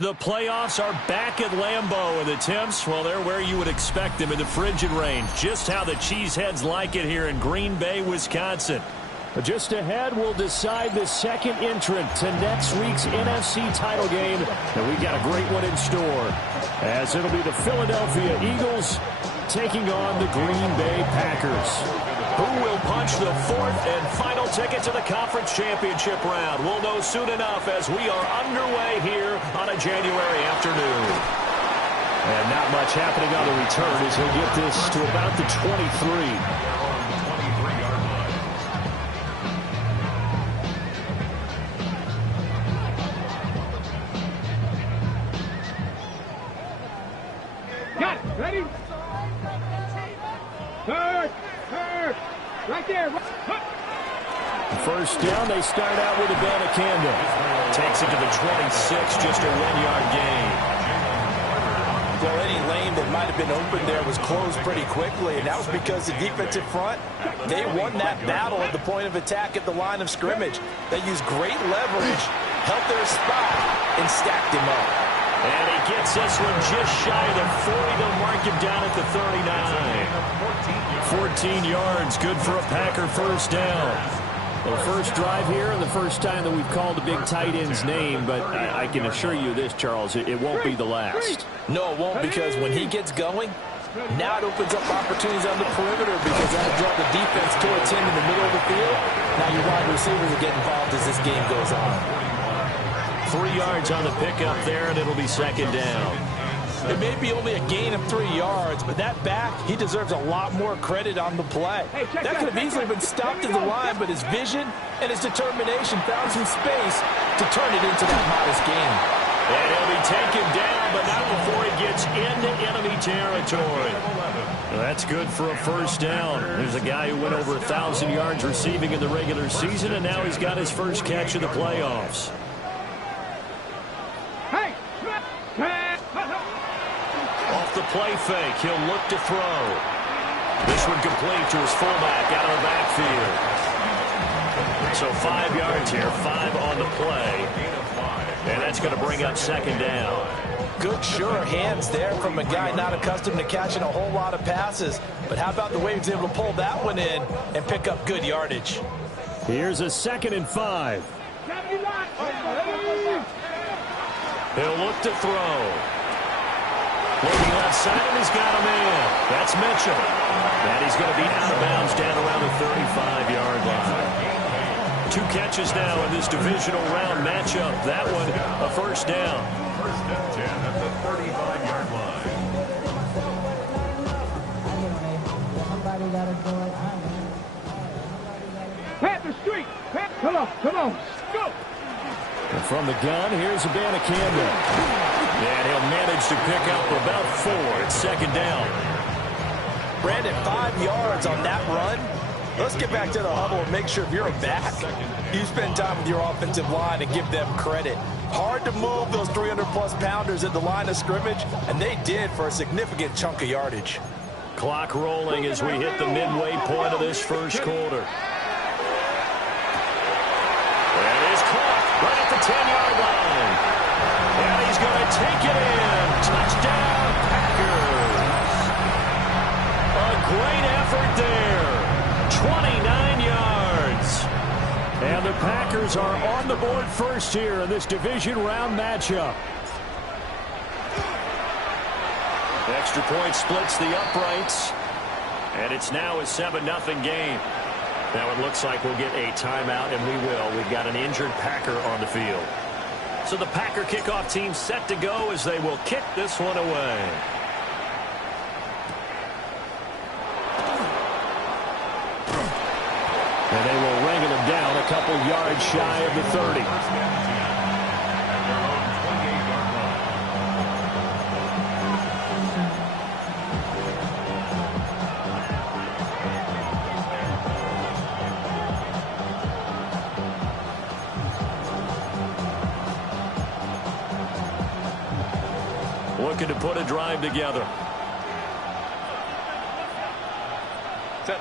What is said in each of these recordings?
The playoffs are back at Lambeau, and the temps, well, they're where you would expect them in the frigid range. Just how the Cheeseheads like it here in Green Bay, Wisconsin. But just ahead, we'll decide the second entrant to next week's NFC title game. And we've got a great one in store, as it'll be the Philadelphia Eagles taking on the Green Bay Packers. Who will punch the fourth and final ticket to the conference championship round? We'll know soon enough as we are underway here on a January afternoon. And not much happening on the return as he'll get this to about the 23. Ready? Third. Right there. First down, they start out with Abanikanda. Takes it to the 26, just a 1-yard gain. Well, any lane that might have been open there was closed pretty quickly, and that was because the defensive front, they won that battle at the point of attack at the line of scrimmage. They used great leverage, held their spot, and stacked him up. And he gets this one just shy of the 40. They'll mark him down at the 39. 14 yards, good for a Packer first down. Well, first drive here and the first time that we've called a big tight end's name, but I can assure you this, Charles, it won't be the last. No, it won't, because when he gets going, now it opens up opportunities on the perimeter because that'll draw the defense towards him in the middle of the field. Now your wide receivers will get involved as this game goes on. 3 yards on the pickup there, and it'll be second down. It may be only a gain of 3 yards, but that back, he deserves a lot more credit on the play. That could have easily been stopped at the line, but his vision and his determination found some space to turn it into that modest gain. And he'll be taken down, but not before he gets into enemy territory. Well, that's good for a first down. There's a guy who went over 1,000 yards receiving in the regular season, and now he's got his first catch of the playoffs. Off the play fake, he'll look to throw. This one complete to his fullback out of the backfield. So 5 yards here, 5 on the play. And that's going to bring up second down. Good, sure hands there from a guy not accustomed to catching a whole lot of passes. But how about the way he was able to pull that one in and pick up good yardage? Here's a 2nd and 5. He'll look to throw. Looking left side, and he's got a man. That's Mitchell. And he's going to be out of bounds down around the 35-yard line. 2 catches now in this divisional round matchup. That one, a first down. First and 10 at the 35-yard line. Pat the street. Pat, come on, go. And from the gun, here's Abanikanda. And he'll manage to pick up about 4 at second down. Brandon, 5 yards on that run. Let's get back to the huddle and make sure if you're a back, you spend time with your offensive line and give them credit. Hard to move those 300-plus pounders at the line of scrimmage, and they did for a significant chunk of yardage. Clock rolling as we hit the midway point of this first quarter. And it's caught right at the 10-yard line. And he's going to take it in. Touchdown, Packers. A great effort there. 29 yards. And the Packers are on the board first here in this division round matchup. The extra point splits the uprights. And it's now a 7-0 game. Now it looks like we'll get a timeout, and we will. We've got an injured Packer on the field. So the Packer kickoff team set to go as they will kick this one away. And they will wrangle him down a couple yards shy of the 30. Looking to put a drive together. Set.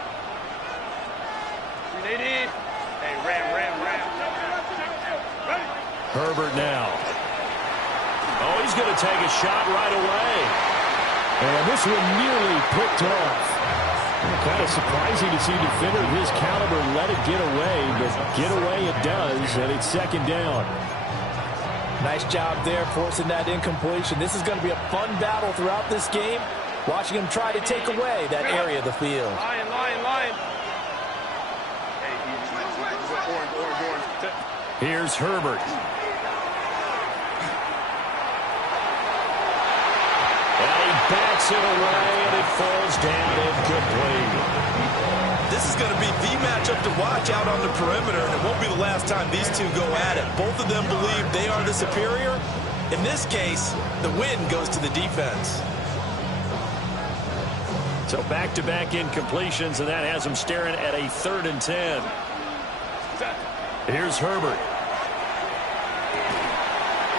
Hey, ram. Herbert now. Oh, going to take a shot right away. And this one nearly picked off. Kind of surprising to see a defender of his caliber let it get away, but get away it does, and it's second down. Nice job there forcing that incompletion. This is going to be a fun battle throughout this game, watching him try to take away that area of the field. Line. Hey, Here's Herbert. And he backs it away, and it falls down incomplete. This is going to be the matchup to watch out on the perimeter, and it won't be the last time these two go at it. Both of them believe they are the superior. In this case, the win goes to the defense. So back-to-back incompletions, and that has him staring at a 3rd and 10. Here's Herbert.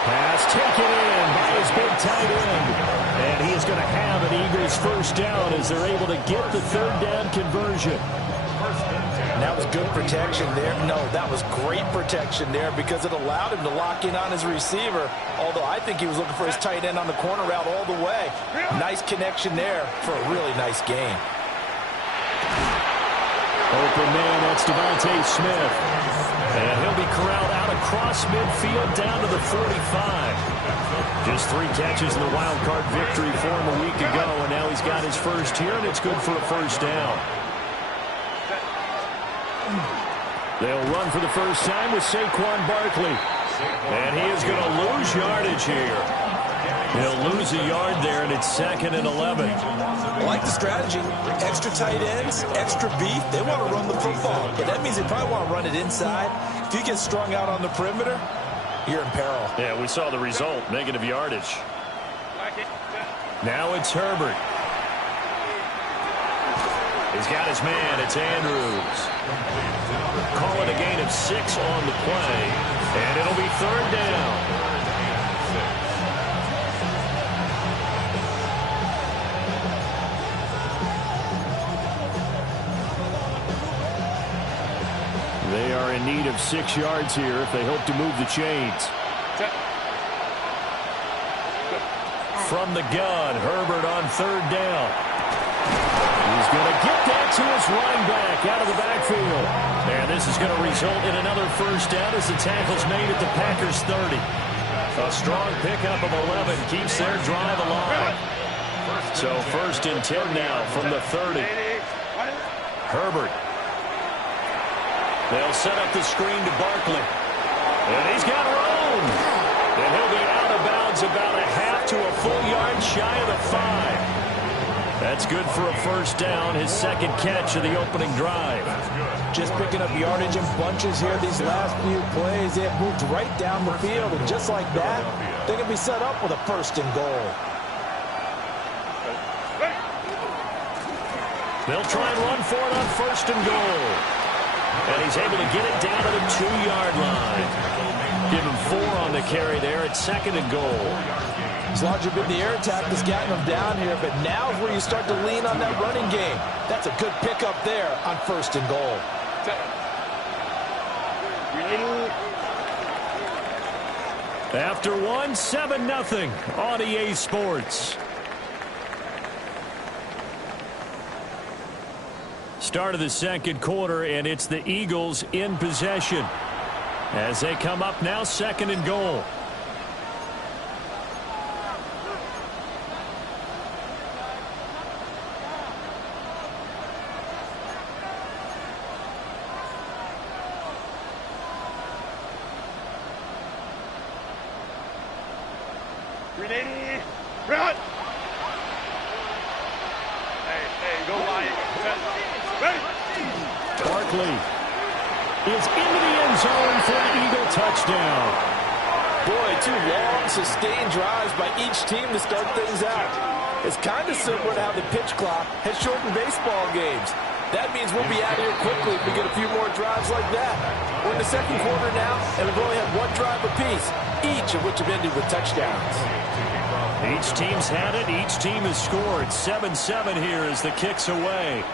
Pass taken in by his big tight end. And he is going to have an Eagles first down as they're able to get the 3rd down conversion. And that was good protection there. No, that was great protection there because it allowed him to lock in on his receiver. Although I think he was looking for his tight end on the corner route all the way. Nice connection there for a really nice game. Open man, that's Devontae Smith. And he'll be corralled out across midfield down to the 45. Just 3 catches in the wild card victory for him a week ago, and now he's got his first here, and it's good for a first down. They'll run for the first time with Saquon Barkley. And he is going to lose yardage here. He'll lose a yard there, and it's 2nd and 11. I like the strategy. Extra tight ends, extra beef. They want to run the football, but that means they probably want to run it inside. If you get strung out on the perimeter, you're in peril. Yeah, we saw the result, negative yardage. Now it's Herbert. He's got his man. It's Andrews. Call it a gain of 6 on the play, and it'll be 3rd down. They are in need of 6 yards here if they hope to move the chains. From the gun, Herbert on 3rd down. He's going to get that to his running back out of the backfield. And this is going to result in another first down as the tackle's made at the Packers' 30. A strong pickup of 11 keeps their drive alive. So 1st and 10 now from the 30. Herbert. They'll set up the screen to Barkley. And he's got room. And he'll be out of bounds about a half to a full yard shy of the 5. That's good for a first down, his 2nd catch of the opening drive. Just picking up yardage in bunches here these last few plays. They have moved right down the field, and just like that, they can be set up with a 1st and goal. They'll try and run for it on 1st and goal. And he's able to get it down to the 2-yard line. Give him 4 on the carry there at 2nd and goal. It's largely been the air attack that's gotten them down here, but now is where you start to lean on that running game. That's a good pickup there on 1st and goal. After 1, 7-0 on EA Sports. Start of the 2nd quarter, and it's the Eagles in possession as they come up now 2nd and goal. Ready, run! Hey, go Lions. Ready! Barkley is into the end zone for an Eagle touchdown. Boy, 2 long, sustained drives by each team to start things out. It's kind of similar to how the pitch clock has shortened baseball games. That means we'll be out of here quickly if we get a few more drives like that. We're in the 2nd quarter now, and we've only had 1 drive apiece, each of which have ended with touchdowns. Each team's had it. Each team has scored. 7-7 here as the kick's away.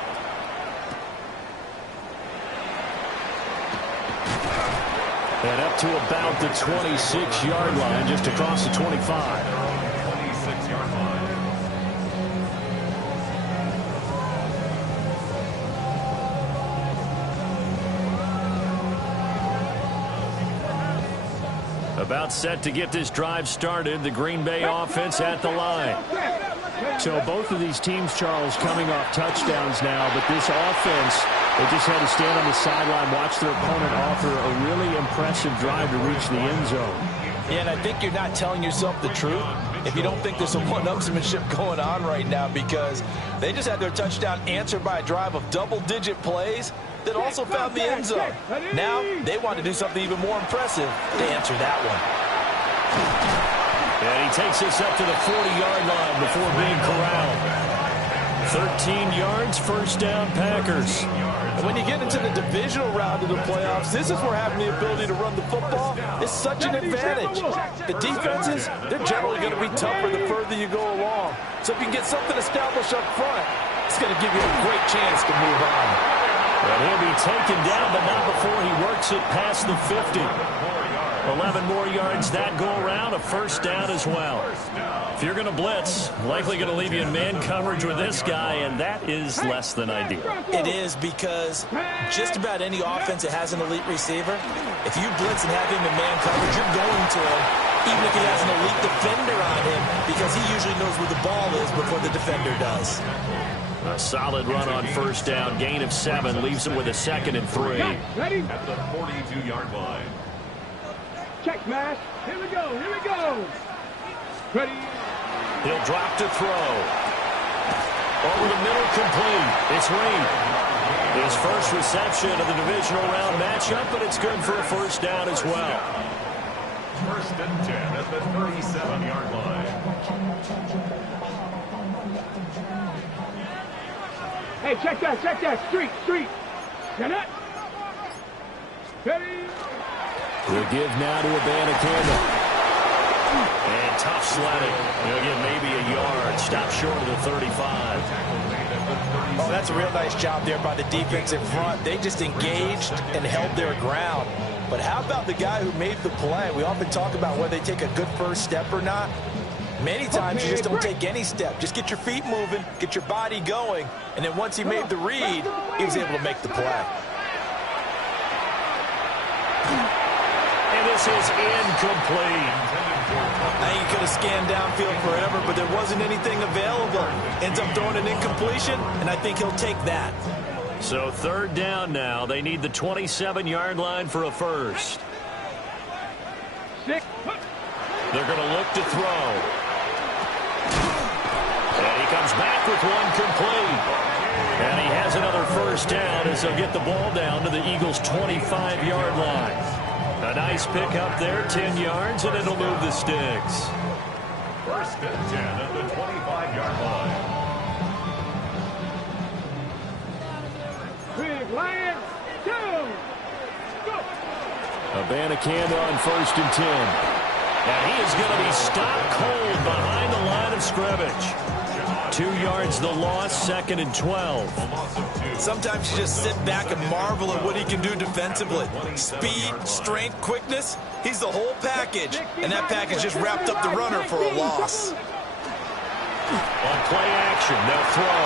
And up to about the 26-yard line, just across the 25. 26-yard line. About set to get this drive started. The Green Bay offense at the line. So both of these teams, Charles, coming off touchdowns now, but this offense, they just had to stand on the sideline, watch their opponent offer a really impressive drive to reach the end zone. Yeah, and I think you're not telling yourself the truth if you don't think there's some one-upsmanship going on right now, because they just had their touchdown answered by a drive of double-digit plays that also found the end zone. Now they want to do something even more impressive to answer that one. And he takes us up to the 40-yard line before being corralled. 13 yards, first down, Packers. And when you get into the divisional round of the playoffs, this is where having the ability to run the football is such an advantage. The defenses, they're generally going to be tougher the further you go along. So if you can get something established up front, it's going to give you a great chance to move on. And he'll be taken down, but not before he works it past the 50. 11 more yards that go around, a first down as well. If you're going to blitz, likely going to leave you in man coverage with this guy, and that is less than ideal. It is, because just about any offense that has an elite receiver, if you blitz and have him in man coverage, you're going to him, even if he has an elite defender on him, because he usually knows where the ball is before the defender does. A solid run on first down, gain of 7, leaves him with a 2nd and 3. Ready? At the 42-yard line. Check, Mash. Here we go. Here we go. Ready? He'll drop to throw. Over the middle, complete. It's Reed. His first reception of the divisional round matchup, but it's good for a first down as well. First and 10 at the 37-yard line. Hey, check that. Check that. Street. Get it? Ready? We'll give now to Abanikanda. And tough sledding. He'll get maybe a yard. Stop short of the 35. Oh, that's a real nice job there by the defensive front. They just engaged and held their ground. But how about the guy who made the play? We often talk about whether they take a good first step or not. Many times you just don't take any step. Just get your feet moving, get your body going, and then once he made the read, he was able to make the play. And this is incomplete. I think he could have scanned downfield forever, but there wasn't anything available. Ends up throwing an incompletion, and I think he'll take that. So third down now. They need the 27-yard line for a first. They're going to look to throw. And he comes back with one complete. And he has another first down as they'll get the ball down to the Eagles' 25-yard line. A nice pick up there, 10 yards, and it'll move the sticks. First and 10 at the 25-yard line. Big Lion. Go. Abanikanda on first and 10. And he is going to be stopped cold behind the line of scrimmage. 2 yards the loss, 2nd and 12. Sometimes you just sit back and marvel at what he can do defensively. Speed, strength, quickness, he's the whole package. And that package just wrapped up the runner for a loss. On play action, they'll throw.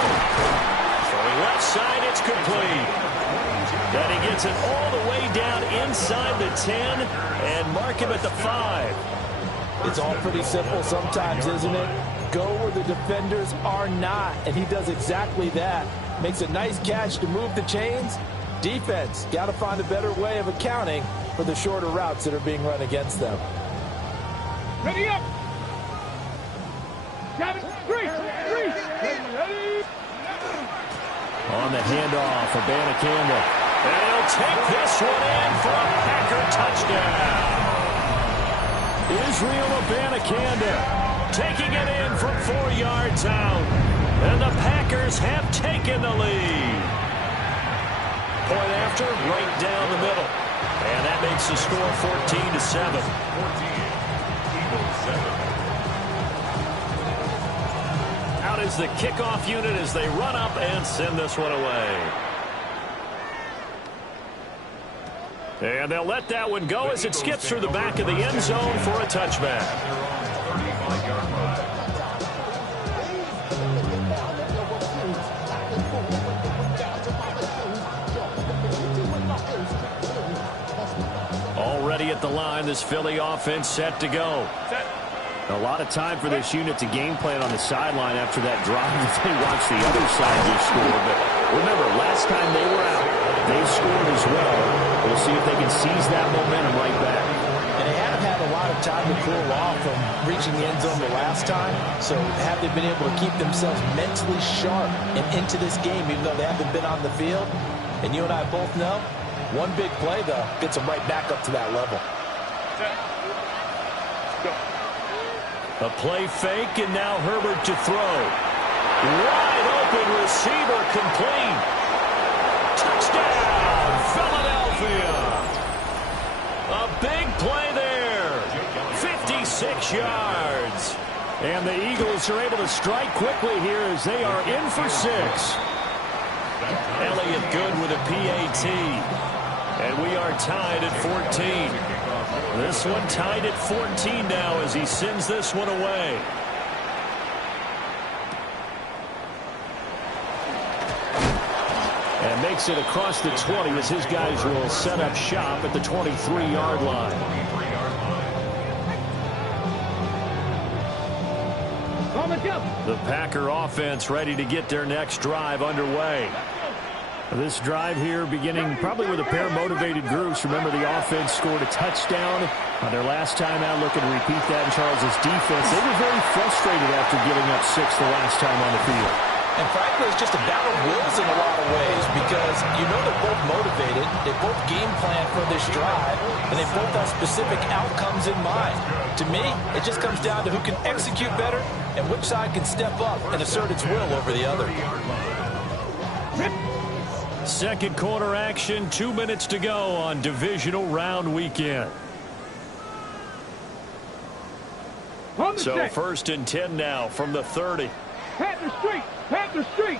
Throwing left side, it's complete. And he gets it all the way down inside the 10 and mark him at the 5. It's all pretty simple sometimes, isn't it? Go where the defenders are not, and he does exactly that. Makes a nice catch to move the chains. Defense, got to find a better way of accounting for the shorter routes that are being run against them. Ready up. 7, 3. Ready. On the handoff, Abanikanda. And he'll take this one in for a Packer touchdown. Israel Abanikanda taking it in from 4 yards out. And the Packers have taken the lead. Point after, right down the middle. And that makes the score 14-7. 14, Eagles 7. Out is the kickoff unit as they run up and send this one away. And they'll let that one go as it skips through the back of the end zone for a touchback. Already at the line, this Philly offense set to go. A lot of time for this unit to game plan on the sideline after that drive that they watched the other side just score. But remember, last time they were out, they scored as well. We'll see if they can seize that momentum right back. And they haven't had a lot of time to cool off from reaching the end zone the last time. So have they been able to keep themselves mentally sharp and into this game, even though they haven't been on the field? And you and I both know, one big play, though, gets them right back up to that level. A play fake, and now Herbert to throw. Wide open receiver complete. Touchdown, Philadelphia. A big play there. 56 yards. And the Eagles are able to strike quickly here as they are in for 6. Elliott good with a PAT. And we are tied at 14. This one tied at 14 now as he sends this one away. And makes it across the 20 as his guys will set up shop at the 23-yard line. The Packer offense ready to get their next drive underway. This drive here beginning probably with a pair of motivated groups. Remember, the offense scored a touchdown on their last time out. Looking to repeat that in Charles's defense. They were very frustrated after giving up 6 the last time on the field. And frankly, it's just a battle of wills in a lot of ways because you know they're both motivated. They both game plan for this drive, and they both have specific outcomes in mind. To me, it just comes down to who can execute better and which side can step up and assert its will over the other. Second quarter action, 2 minutes to go on divisional round weekend. So first and 10 now from the 30. Panther Street! Panther Street!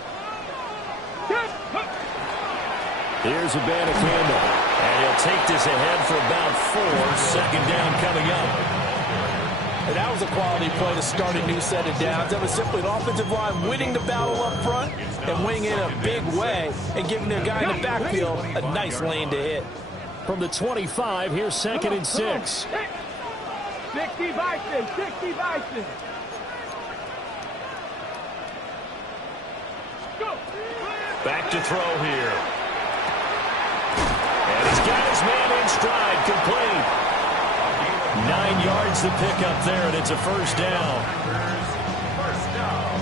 Here's a band of Campbell. And he'll take this ahead for about 4. Second down coming up. And that was a quality play to start a new set of downs. That was simply an offensive line winning the battle up front and winning in a big way and giving their guy in the backfield a nice lane to hit. From the 25, here's second and 6. 60 Bison! 60 Bison! Go! Back to throw here. And he's got his man in stride, complete. 9 yards to pick up there, and it's a first down. First down.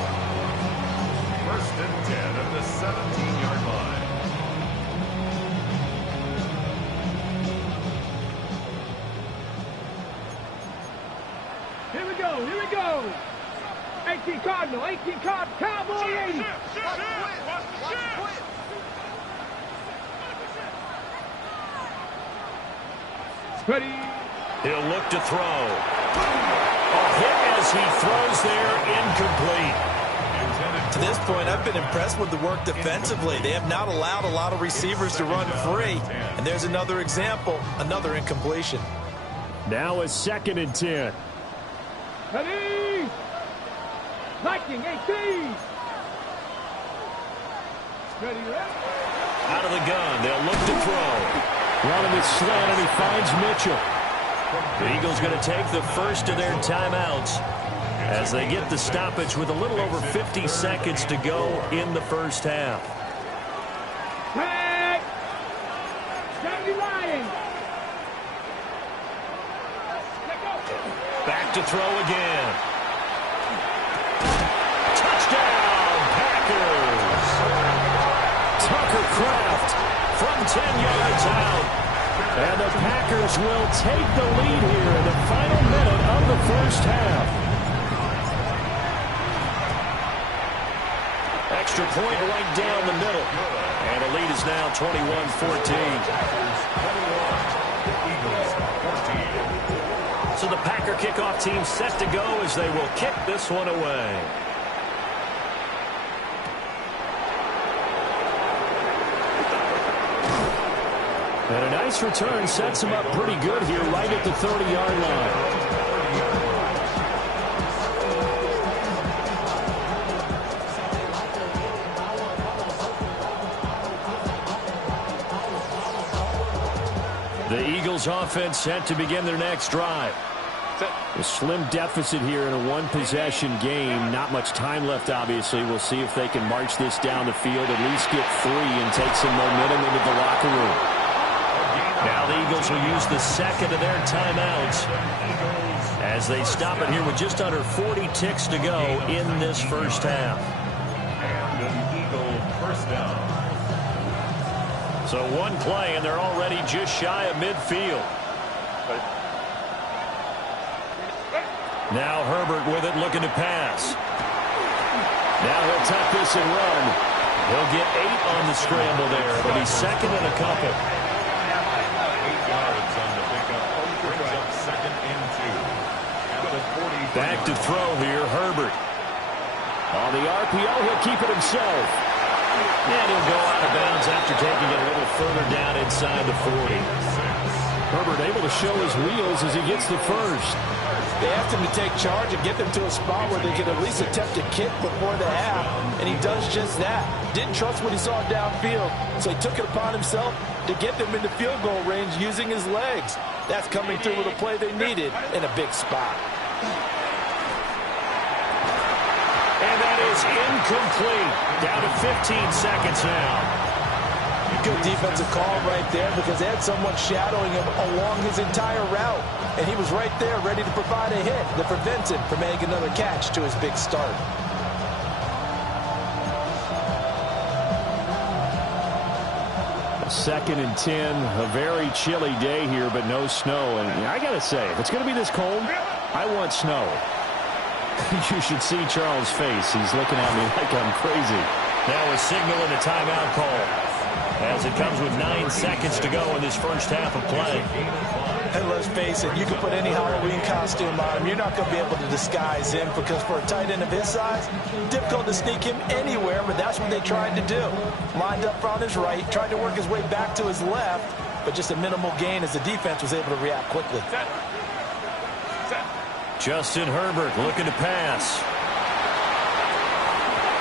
First and 10 at the 17-yard line. Here we go! Here we go! 18 Cardinal! 18 Cardinal! Cowboy 80! Ready! He'll look to throw. A hit as he throws there, incomplete. To this point, I've been impressed with the work defensively. They have not allowed a lot of receivers to run free. And there's another example, another incompletion. Now a second and 10. Ready! Viking 18! Ready, Out of the gun, they'll look to throw. Running with slant, and he finds Mitchell. The Eagles going to take the first of their timeouts as they get the stoppage with a little over 50 seconds to go in the first half. Tag! Johnny Lion! Back to throw again. Touchdown, Packers! Tucker Kraft from 10 yards out. And the Packers will take the lead here in the final minute of the first half. Extra point right down the middle. And the lead is now 21-14. So the Packer kickoff team set to go as they will kick this one away. And a nice return sets him up pretty good here right at the 30-yard line. The Eagles offense set to begin their next drive. A slim deficit here in a one-possession game. Not much time left, obviously. We'll see if they can march this down the field, at least get 3 and take some momentum into the locker room. Now the Eagles will use the second of their timeouts as they stop it here with just under 40 ticks to go in this first half. And an Eagle first down. So one play, and they're already just shy of midfield. Now Herbert with it, looking to pass. Now he'll tuck this and run. He'll get 8 on the scramble there. It'll be second and a couple. 8 yards on the pickup. Brings up second and 2. At the 40. Back to throw here, Herbert. On the RPO, he'll keep it himself. And he'll go out of bounds after taking it a little further down inside the 40. Herbert able to show his wheels as he gets the first. They asked him to take charge and get them to a spot where they could at least attempt a kick before the half, and he does just that. Didn't trust what he saw downfield, so he took it upon himself to get them into field goal range using his legs. That's coming through with a play they needed in a big spot. And that is incomplete. Down to 15 seconds now. Good defensive call right there because they had someone shadowing him along his entire route. And he was right there ready to provide a hit that prevents him from making another catch to his big start. Second and 10, a very chilly day here, but no snow. And I got to say, if it's going to be this cold, I want snow. You should see Charles' face. He's looking at me like I'm crazy. Now a signal and a timeout call as it comes with 9 seconds to go in this first half of play. And let's face it, you can put any Halloween costume on him. You're not going to be able to disguise him because for a tight end of his size, difficult to sneak him anywhere, but that's what they tried to do. Lined up on his right, tried to work his way back to his left, but just a minimal gain as the defense was able to react quickly. Justin Herbert looking to pass.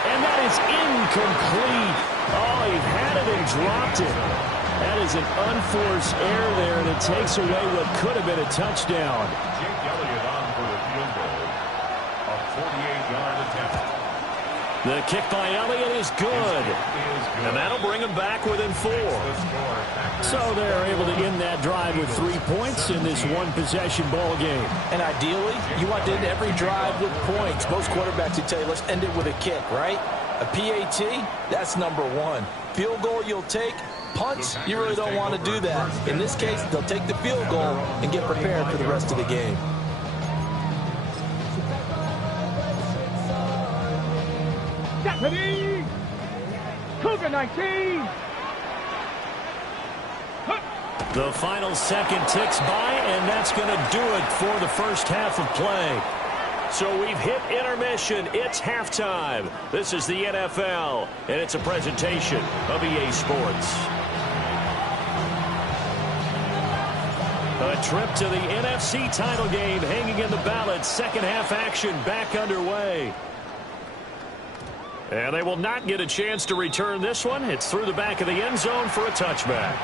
And that is incomplete. Oh, he had it and dropped it. That is an unforced error there, and it takes away what could have been a touchdown. Jake Elliott on for the field goal. A 48-yard attempt. The kick by Elliott is good. And that'll bring him back within 4. So they're able to end that drive with 3 points in this one-possession ball game. And ideally, you want to end every drive with points. Most quarterbacks would tell you, let's end it with a kick, right? A PAT, that's number 1. Field goal you'll take. Punts, you really don't want to do that. In this case, they'll take the field goal and get prepared for the rest of the game. Deputy! Cougar 19! The final second ticks by, and that's going to do it for the first half of play. So we've hit intermission. It's halftime. This is the NFL, and it's a presentation of EA Sports. A trip to the NFC title game hanging in the balance. Second half action back underway. And they will not get a chance to return this one. It's through the back of the end zone for a touchback.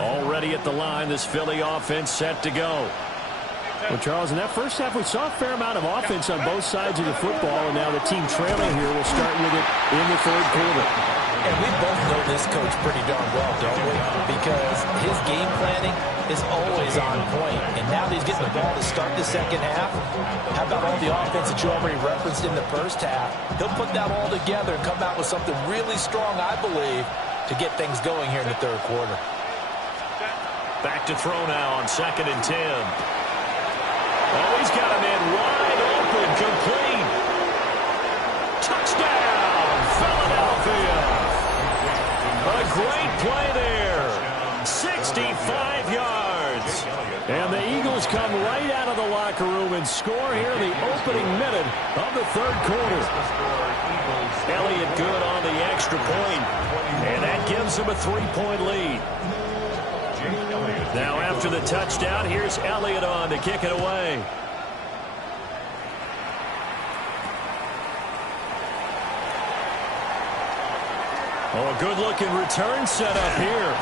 Already at the line, this Philly offense set to go. Well, Charles, in that first half, we saw a fair amount of offense on both sides of the football, and now the team trailing here will start with it in the third quarter. And we both know this coach pretty darn well, don't we? Because his game planning is always on point. And now that he's getting the ball to start the second half, how about all the offense that you already referenced in the first half? He'll put that all together and come out with something really strong, I believe, to get things going here in the third quarter. Back to throw now on 2nd and 10. Oh, he's got a man wide open, complete. Touchdown, Philadelphia. A great play there. 65 yards. And the Eagles players come right out of the locker room and score here in the opening minute of the third quarter. Elliott good on the extra point, and that gives him a 3-point lead. Now after the touchdown, here's Elliott on to kick it away. Oh, a good-looking return set up here.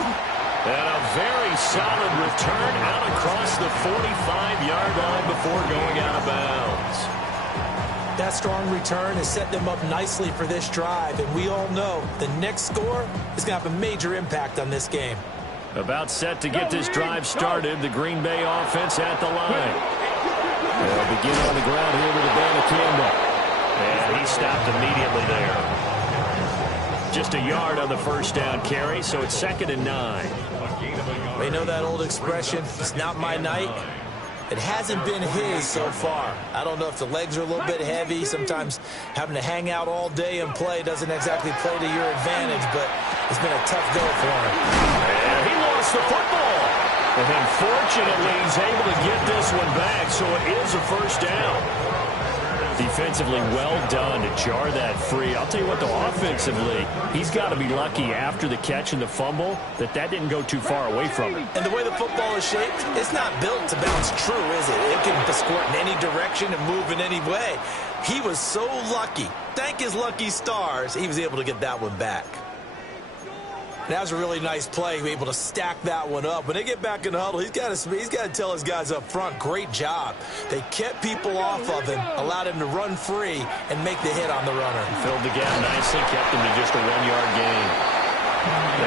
And a very solid return out across the 45-yard line before going out of bounds. That strong return has set them up nicely for this drive, and we all know the next score is going to have a major impact on this game. About set to get this drive started, the Green Bay offense at the line. They'll begin on the ground here with Abanikanda. And he stopped immediately there. Just a yard on the first down carry, so it's 2nd and 9. They know that old expression, it's not my night. It hasn't been his so far. I don't know if the legs are a little bit heavy. Sometimes having to hang out all day and play doesn't exactly play to your advantage, but it's been a tough go for him. And he lost the football. And unfortunately, he's able to get this one back, so it is a first down. Defensively well done to jar that free. I'll tell you what, though, offensively, he's got to be lucky after the catch and the fumble that didn't go too far away from him. And the way the football is shaped, it's not built to bounce true, is it? It can squirt in any direction and move in any way. He was so lucky. Thank his lucky stars, he was able to get that one back. That was a really nice play. He was able to stack that one up. When they get back in the huddle, he's got to tell his guys up front, great job. They kept people off of him, allowed him to run free, and make the hit on the runner. Filled the gap nicely, kept him to just a 1-yard gain.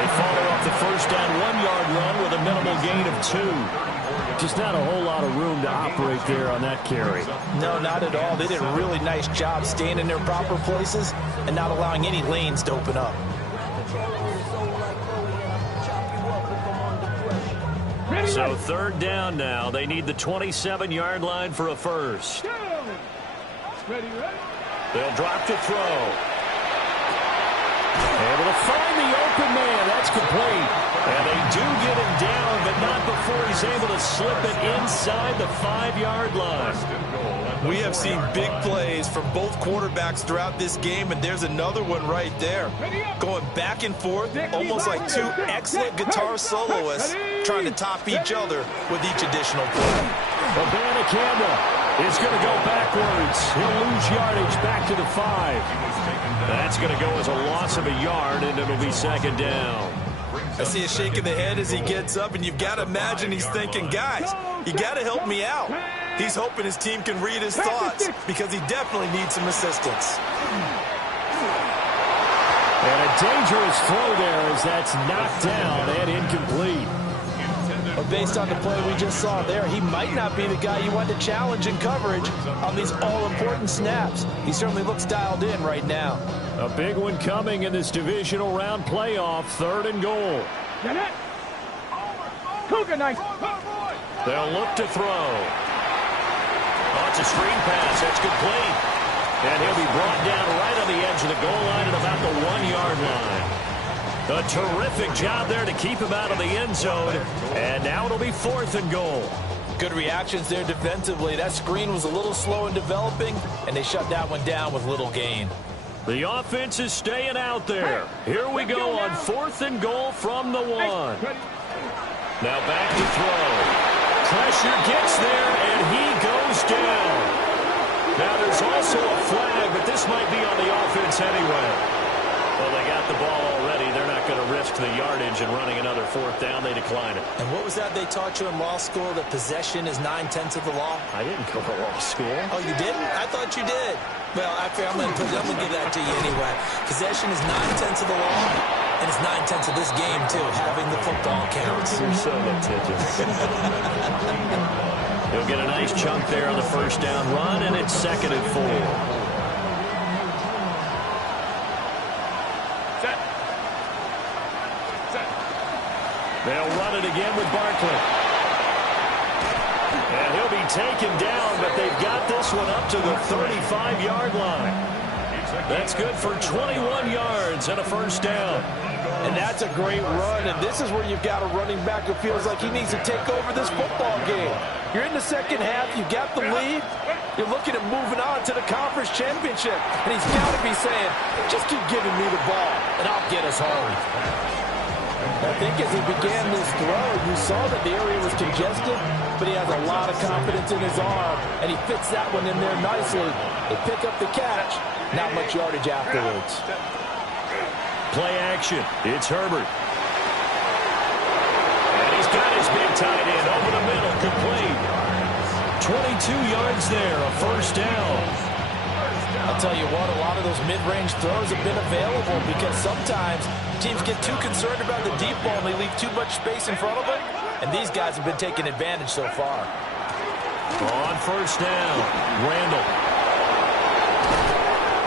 They follow up the first down 1-yard run with a minimal gain of 2. Just not a whole lot of room to operate there on that carry. No, not at all. They did a really nice job staying in their proper places and not allowing any lanes to open up. So 3rd down now. They need the 27-yard line for a first. They'll drop to throw. Able to find the open man. That's complete. And they do get him down, but not before he's able to slip it inside the 5-yard line. We have seen big plays from both quarterbacks throughout this game, and there's another one right there. Going back and forth, almost like two excellent guitar soloists trying to top each other with each additional play. Abanikanda is going to go backwards. He'll lose yardage back to the 5. That's going to go as a loss of a yard, and it'll be 2nd down. I see a shake of the head as he gets up, and you've got to imagine he's thinking, guys, you got to help me out. He's hoping his team can read his thoughts because he definitely needs some assistance. And a dangerous throw there as that's knocked down and incomplete. But based on the play we just saw there, he might not be the guy you want to challenge in coverage on these all-important snaps. He certainly looks dialed in right now. A big one coming in this divisional round playoff, 3rd and goal. They'll look to throw. Oh, it's a screen pass. That's complete. And he'll be brought down right on the edge of the goal line at about the 1-yard line. A terrific job there to keep him out of the end zone. And now it'll be 4th and goal. Good reactions there defensively. That screen was a little slow in developing, and they shut that one down with little gain. The offense is staying out there. Here we go on 4th and goal from the 1. Now back to throw. Pressure gets there, and he goes down. Now there's also a flag, but this might be on the offense anyway. Well, they got the ball already. They're not going to risk the yardage and running another 4th down. They decline it. And what was that they taught you in law school, that possession is 9/10 of the law? I didn't go to law school. Oh, you didn't? I thought you did. Well, I'm going to give that to you anyway. Possession is 9/10 of the law, and it's 9/10 of this game, too. Having the football counts. You're so litigious. He'll get a nice chunk there on the first down run, and it's 2nd and 4. They'll run it again with Barkley. And he'll be taken down, but they've got this one up to the 35-yard line. That's good for 21 yards and a first down. And that's a great run, and this is where you've got a running back who feels like he needs to take over this football game. You're in the second half, you got the lead, you're looking at moving on to the conference championship, and he's got to be saying, just keep giving me the ball, and I'll get us home. I think as he began this throw, you saw that the area was congested, but he has a lot of confidence in his arm, and he fits that one in there nicely. They pick up the catch, not much yardage afterwards. Play action. It's Herbert. And he's got his big tight end over the middle, complete. 22 yards there, a first down. I'll tell you what, a lot of those mid-range throws have been available because sometimes teams get too concerned about the deep ball and they leave too much space in front of them, and these guys have been taking advantage so far. On first down, Randall.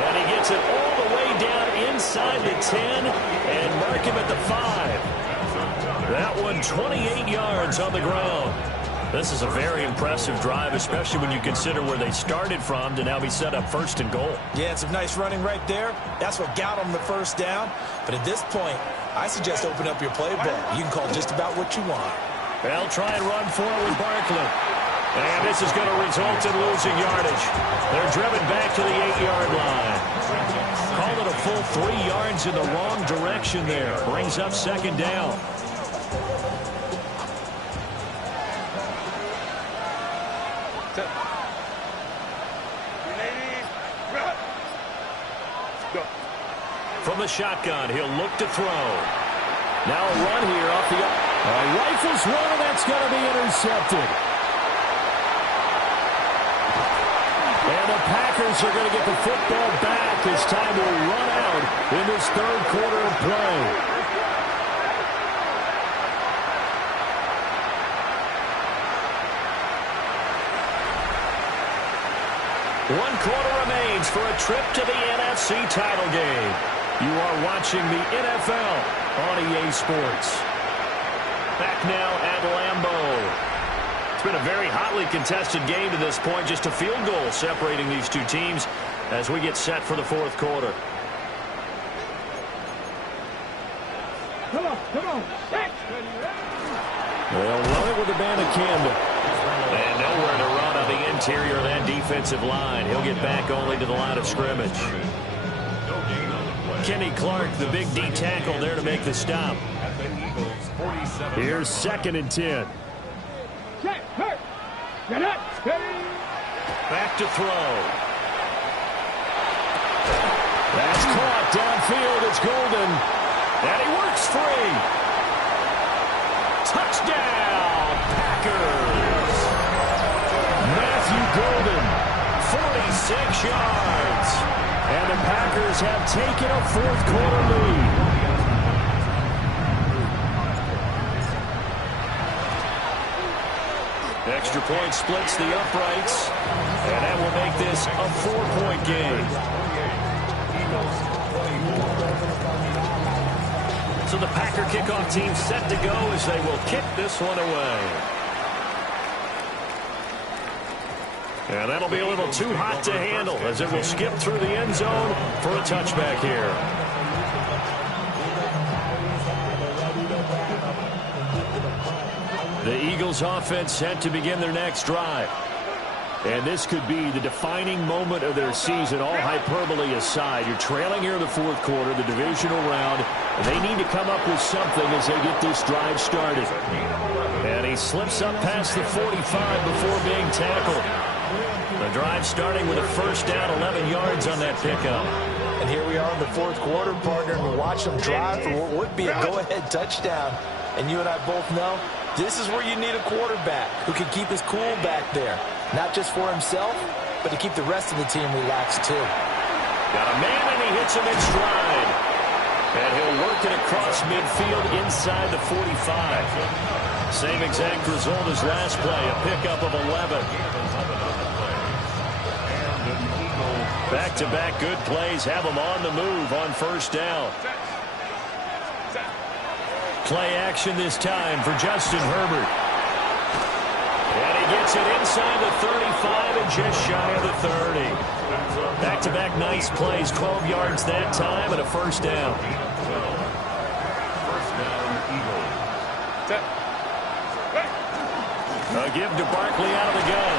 And he gets it all the way down inside the 10 and mark him at the 5. That one 28 yards on the ground. This is a very impressive drive, especially when you consider where they started from to now be set up first and goal. Yeah, some nice running right there. That's what got them the first down. But at this point, I suggest open up your playbook. You can call just about what you want. They'll try and run forward Barkley. And this is going to result in losing yardage. They're driven back to the 8-yard line. Call it a full 3 yards in the wrong direction there. Brings up second down. From the shotgun, he'll look to throw. Now a run here off the... rifles run, and that's going to be intercepted. And the Packers are going to get the football back as time will run out in this third quarter of play. One quarter remains for a trip to the NFC title game. You are watching the NFL on EA Sports. Back now at Lambeau. It's been a very hotly contested game to this point. Just a field goal separating these two teams as we get set for the fourth quarter. Come on. They'll run it with a band of Camden. And nowhere to run on the interior of that defensive line. He'll get back only to the line of scrimmage. Kenny Clark, the big D tackle, there to make the stop. Here's 2nd and 10. Back to throw. That's caught downfield. It's Golden. And he works free. Touchdown, Packers. Matthew Golden. 46 yards. And the Packers have taken a fourth quarter lead. Extra point splits the uprights. And that will make this a 4-point game. So the Packer kickoff team set to go as they will kick this one away. And that'll be a little too hot to handle as it will skip through the end zone for a touchback here. The Eagles offense set to begin their next drive. And this could be the defining moment of their season, all hyperbole aside. You're trailing here in the fourth quarter, the divisional round, and they need to come up with something as they get this drive started. And he slips up past the 45 before being tackled. The drive starting with a first down, 11 yards on that pickup. And here we are in the fourth quarter, partner, and we watch them drive for what would be a go-ahead touchdown. And you and I both know this is where you need a quarterback who can keep his cool back there. Not just for himself, but to keep the rest of the team relaxed too. Got a man and he hits him in stride. And he'll work it across midfield inside the 45. Same exact result as last play, a pickup of 11. Back-to-back good plays have them on the move on first down. Play action this time for Justin Herbert. And he gets it inside the 35 and just shy of the 30. Back-to-back nice plays, 12 yards that time and a first down. A give to Barkley out of the gun.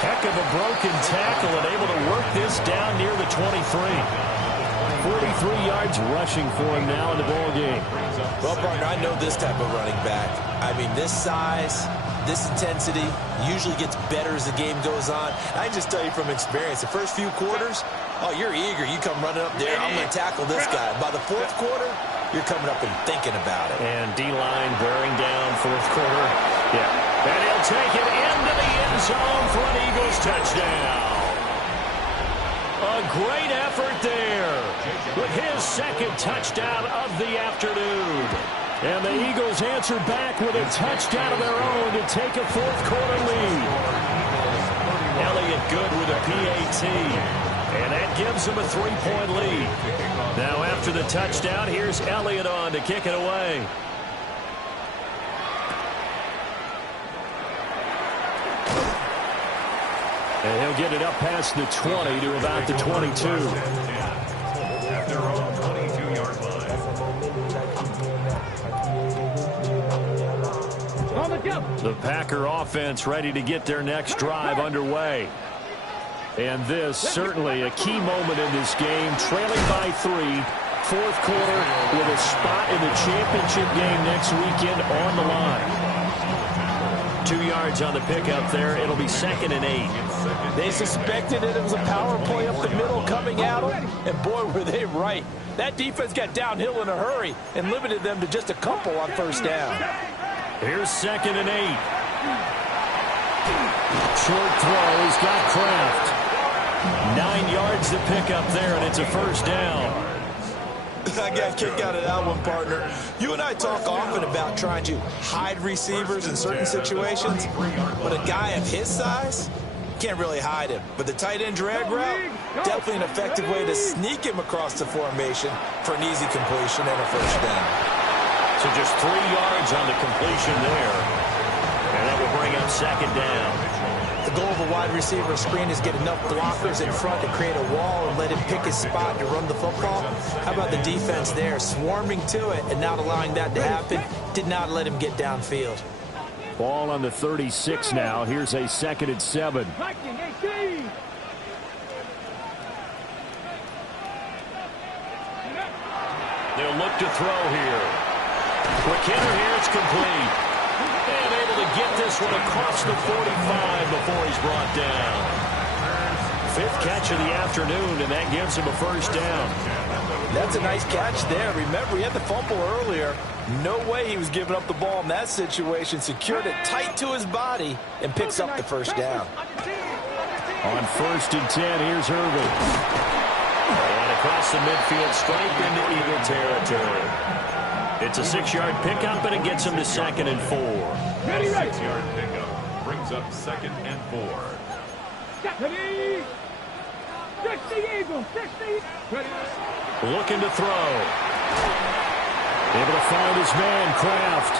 Heck of a broken tackle and able to work this down near the 23. 43 yards rushing for him now in the ball game. Well, partner, I know this type of running back. I mean, this size, this intensity usually gets better as the game goes on. I can just tell you from experience, the first few quarters, oh, you're eager. You come running up there, I'm going to tackle this guy. By the fourth quarter, you're coming up and thinking about it. And D-line wearing down fourth quarter. Yeah. And he'll take it into the end zone for an Eagles touchdown. A great effort there with his second touchdown of the afternoon. And the Eagles answer back with a touchdown of their own to take a fourth quarter lead. Elliott good with a PAT. And that gives him a 3-point lead. Now after the touchdown, here's Elliott on to kick it away. And he'll get it up past the 20 to about the 22. At their own 22-yard line. The Packer offense ready to get their next drive underway. And this certainly a key moment in this game, trailing by 3, fourth quarter, with a spot in the championship game next weekend on the line. 2 yards on the pickup there. It'll be 2nd and 8. They suspected that it was a power play up the middle coming at them, and boy, were they right. That defense got downhill in a hurry and limited them to just a couple on first down. Here's 2nd and 8. Short throw. He's got Kraft. 9 yards to pick up there, and it's a first down. I got a kick out of that one, partner. You and I talk often about trying to hide receivers in certain situations, but a guy of his size can't really hide him. But the tight end drag route, definitely an effective way to sneak him across the formation for an easy completion and a first down. So just 3 yards on the completion there, and that will bring up 2nd down. The goal of a wide receiver screen is get enough blockers in front to create a wall and let him pick his spot to run the football. How about the defense there, swarming to it and not allowing that to happen? Did not let him get downfield. Ball on the 36 now. Here's a 2nd and 7. They'll look to throw here. Quick hitter here, it's complete. And able to get this one across the 45 before he's brought down. 5th catch of the afternoon, and that gives him a first down. That's a nice catch there. Remember, he had the fumble earlier. No way he was giving up the ball in that situation. Secured it tight to his body and picks up the first down. On 1st and 10, here's Irvin. And across the midfield, straight into Eagle territory. It's a 6-yard pickup, and it gets him to 2nd and 4. That 6-yard pickup brings up 2nd and 4. Looking to throw. Able to find his man, Kraft.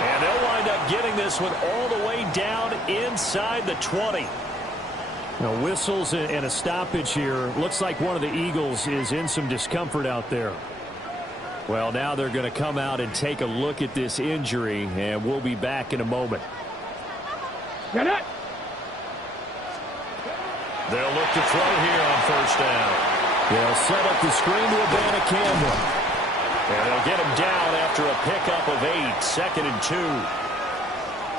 And they'll wind up getting this one all the way down inside the 20. Now, whistles and a stoppage here. Looks like one of the Eagles is in some discomfort out there. Well, now they're going to come out and take a look at this injury, and we'll be back in a moment. They'll look to throw here on first down. They'll set up the screen to Abanikanda. And they'll get him down after a pickup of 8, 2nd and 2.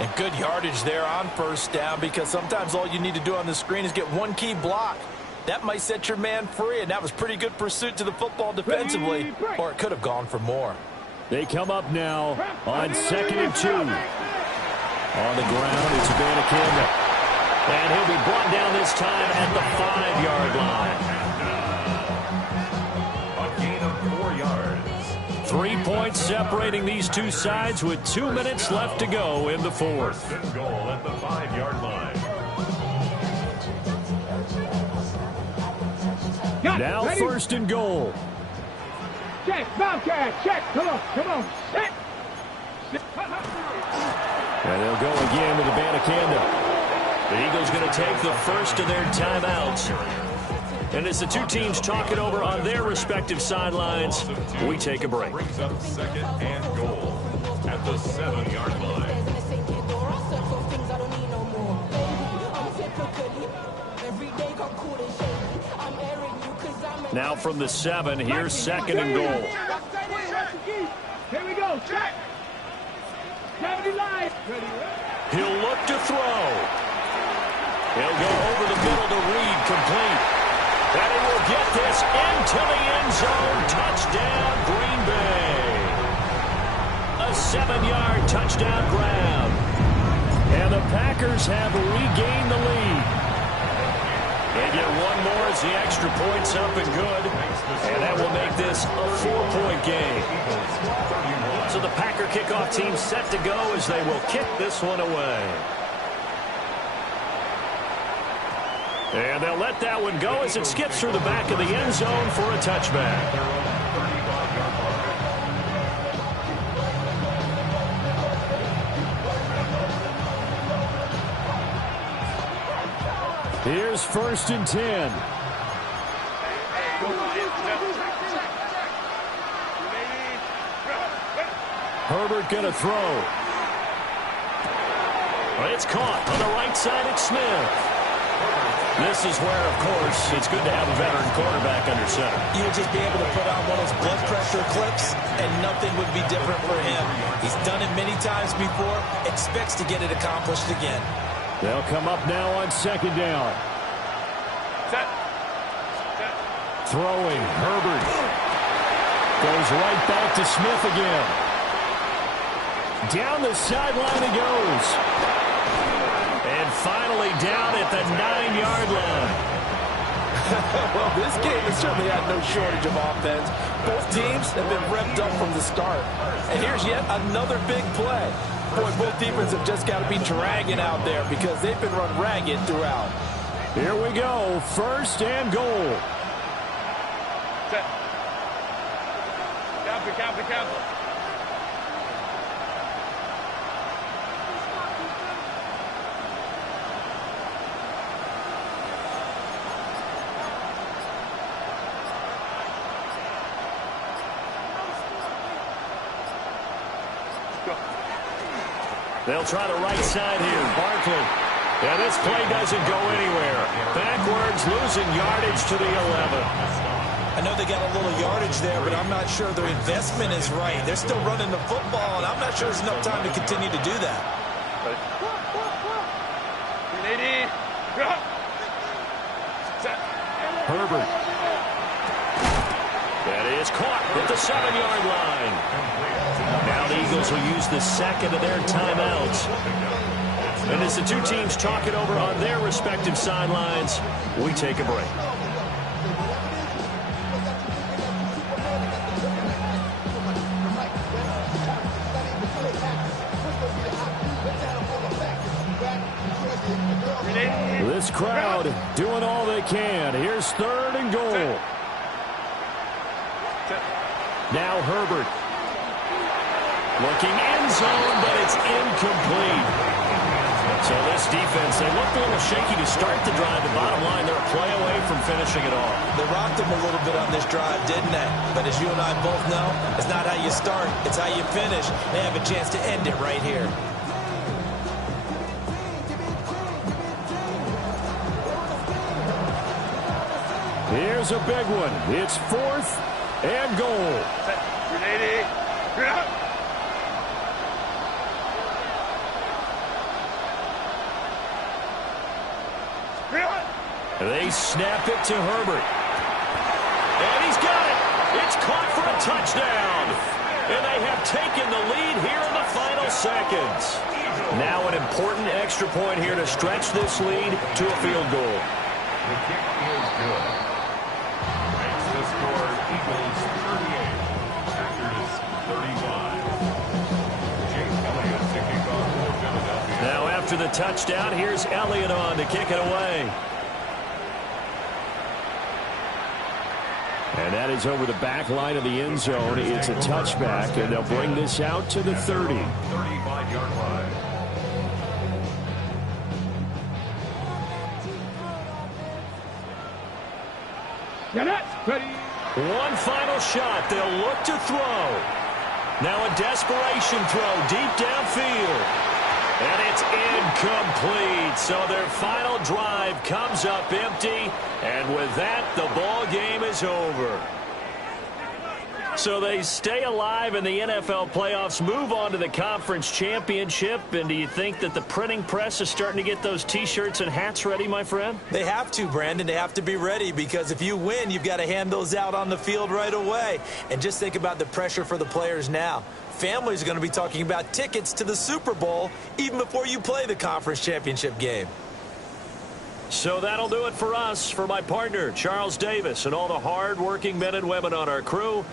And good yardage there on first down, because sometimes all you need to do on the screen is get one key block. That might set your man free, and that was pretty good pursuit to the football defensively, or it could have gone for more. They come up now on 2nd and 2. On the ground, it's Abanikanda. And he'll be brought down this time at the 5-yard line. A gain of 4 yards. 3 points separating these two sides with 2 minutes left to go in the 4th. First and goal at the 5-yard line. Now 1st and goal. Check, Bobcat, check. Come on. Set. And they'll go again with Abanikanda. The Eagles going to take the first of their timeouts. And as the two teams talk it over on their respective sidelines, we take a break. Brings up second and goal at the 7-yard line. Now from the 7, here's second and goal. Here we go. Check. He'll look to throw. He'll go over the middle to Reed, complete. And he will get this into the end zone. Touchdown, Green Bay. A 7-yard touchdown grab. And the Packers have regained the lead. They get one more as the extra point's up and good. And that will make this a 4-point game. So the Packer kickoff team set to go as they will kick this one away. And they'll let that one go as it skips through the back of the end zone for a touchback. Here's first and 10. Herbert going to throw. It's caught on the right side at Smith. This is where, of course, it's good to have a veteran quarterback under center. You'll just be able to put on one of those blood pressure clips, and nothing would be different for him. He's done it many times before, expects to get it accomplished again. They'll come up now on second down. Set. Throwing, Herbert. Goes right back to Smith again. Down the sideline he goes. And finally down at the 9-yard line. Well, this game has certainly had no shortage of offense. Both teams have been revved up from the start. And here's yet another big play. Boy, both defenses have just got to be dragging out there because they've been run ragged throughout. Here we go. First and goal. Set. Careful. They'll try the right side here. Barkley. Yeah, this play doesn't go anywhere. Backwards, losing yardage to the 11. I know they got a little yardage there, but I'm not sure their investment is right. They're still running the football, and I'm not sure there's enough time to continue to do that. Herbert. That is caught at the 7-yard line. Now the Eagles will use the second of their timeouts. And as the two teams talk it over on their respective sidelines, we take a break. This crowd doing all they can. Here's third and goal. Now Herbert. Looking end zone, but it's incomplete. So this defense, they looked a little shaky to start the drive. The bottom line, they're a play away from finishing it off. They rocked them a little bit on this drive, didn't they? But as you and I both know, it's not how you start, it's how you finish. They have a chance to end it right here. Here's a big one. It's fourth and goal. They snap it to Herbert. And he's got it. It's caught for a touchdown. And they have taken the lead here in the final seconds. Now an important extra point here to stretch this lead to a field goal. The kick is good. Makes the score Eagles 38, Packers 35. Jake Elliott to kick off for Philadelphia. Now after the touchdown, here's Elliott on to kick it away. And that is over the back line of the end zone. It's a touchback, and they'll bring this out to the 30. 35-yard line. Set it. Ready. One final shot. They'll look to throw. Now a desperation throw deep downfield. And it's incomplete. So their final drive comes up empty. And with that, the ball game is over. So they stay alive in the NFL playoffs, move on to the conference championship. And do you think that the printing press is starting to get those T-shirts and hats ready, my friend? They have to, Brandon. They have to be ready because if you win, you've got to hand those out on the field right away. And just think about the pressure for the players now. Families are going to be talking about tickets to the Super Bowl even before you play the conference championship game. So that'll do it for us. For my partner, Charles Davis, and all the hard-working men and women on our crew,